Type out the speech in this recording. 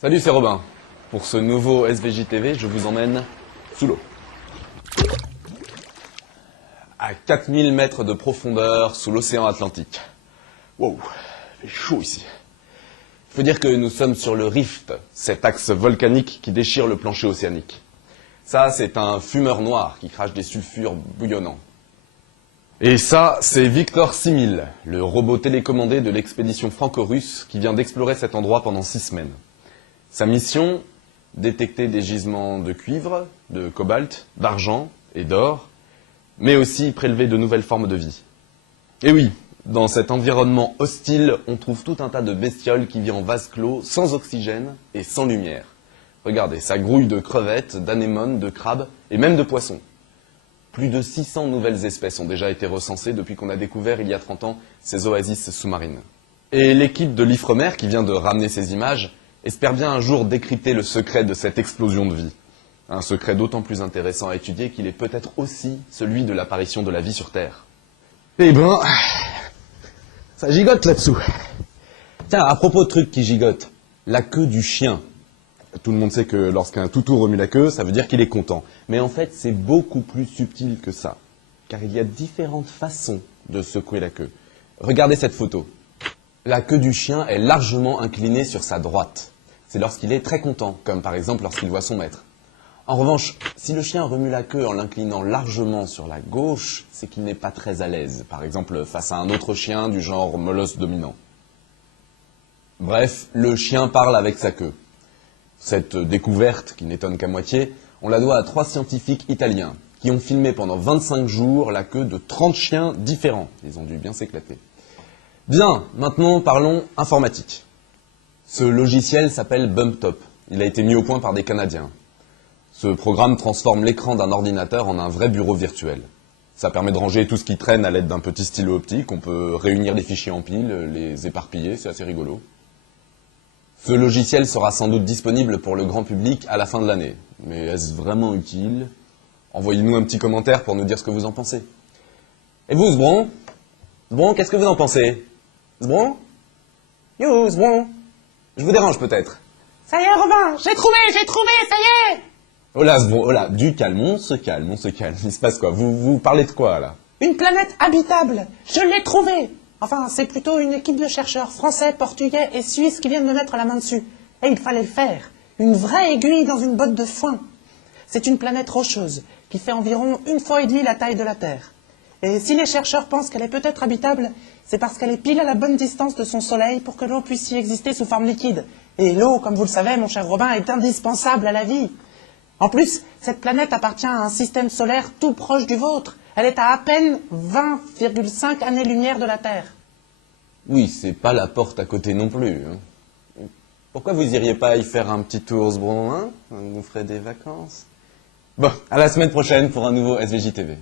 Salut, c'est Robin. Pour ce nouveau SVJ TV, je vous emmène sous l'eau. À 4000 mètres de profondeur sous l'océan Atlantique. Wow, il fait chaud ici. Il faut dire que nous sommes sur le Rift, cet axe volcanique qui déchire le plancher océanique. Ça, c'est un fumeur noir qui crache des sulfures bouillonnants. Et ça, c'est Victor 6000, le robot télécommandé de l'expédition franco-russe qui vient d'explorer cet endroit pendant 6 semaines. Sa mission, détecter des gisements de cuivre, de cobalt, d'argent et d'or, mais aussi prélever de nouvelles formes de vie. Et oui, dans cet environnement hostile, on trouve tout un tas de bestioles qui vivent en vase clos, sans oxygène et sans lumière. Regardez, ça grouille de crevettes, d'anémones, de crabes et même de poissons. Plus de 600 nouvelles espèces ont déjà été recensées depuis qu'on a découvert il y a 30 ans ces oasis sous-marines. Et l'équipe de l'Ifremer, qui vient de ramener ces images, espère bien un jour décrypter le secret de cette explosion de vie. Un secret d'autant plus intéressant à étudier qu'il est peut-être aussi celui de l'apparition de la vie sur Terre. Eh ben, ça gigote là-dessous. Tiens, à propos de trucs qui gigotent, la queue du chien. Tout le monde sait que lorsqu'un toutou remue la queue, ça veut dire qu'il est content. Mais en fait, c'est beaucoup plus subtil que ça. Car il y a différentes façons de secouer la queue. Regardez cette photo. La queue du chien est largement inclinée sur sa droite. C'est lorsqu'il est très content, comme par exemple lorsqu'il voit son maître. En revanche, si le chien remue la queue en l'inclinant largement sur la gauche, c'est qu'il n'est pas très à l'aise. Par exemple, face à un autre chien du genre molosse dominant. Bref, le chien parle avec sa queue. Cette découverte, qui n'étonne qu'à moitié, on la doit à 3 scientifiques italiens qui ont filmé pendant 25 jours la queue de 30 chiens différents. Ils ont dû bien s'éclater. Bien, maintenant parlons informatique. Ce logiciel s'appelle BumpTop. Il a été mis au point par des Canadiens. Ce programme transforme l'écran d'un ordinateur en un vrai bureau virtuel. Ça permet de ranger tout ce qui traîne à l'aide d'un petit stylo optique. On peut réunir les fichiers en pile, les éparpiller, c'est assez rigolo. Ce logiciel sera sans doute disponible pour le grand public à la fin de l'année. Mais est-ce vraiment utile? Envoyez-nous un petit commentaire pour nous dire ce que vous en pensez. Et vous, Zbron? Zbron, qu'est-ce que vous en pensez? Zbron? You, Zbron? Je vous dérange peut-être? Ça y est, Robin, j'ai trouvé, ça y est! Oh là, Zbron, oh là, du calme, on se calme. Il se passe quoi? Vous parlez de quoi, là? Une planète habitable, je l'ai trouvée! Enfin, c'est plutôt une équipe de chercheurs français, portugais et suisses qui viennent de mettre la main dessus. Et il fallait le faire. Une vraie aiguille dans une botte de foin. C'est une planète rocheuse qui fait environ 1,5 fois la taille de la Terre. Et si les chercheurs pensent qu'elle est peut-être habitable, c'est parce qu'elle est pile à la bonne distance de son Soleil pour que l'eau puisse y exister sous forme liquide. Et l'eau, comme vous le savez, mon cher Robin, est indispensable à la vie. En plus, cette planète appartient à un système solaire tout proche du vôtre. Elle est à peine 20,5 années-lumière de la Terre. Oui, c'est pas la porte à côté non plus. Hein. Pourquoi vous iriez pas y faire un petit tour, Zbron, hein? Vous ferez des vacances. Bon, à la semaine prochaine pour un nouveau SVJ TV.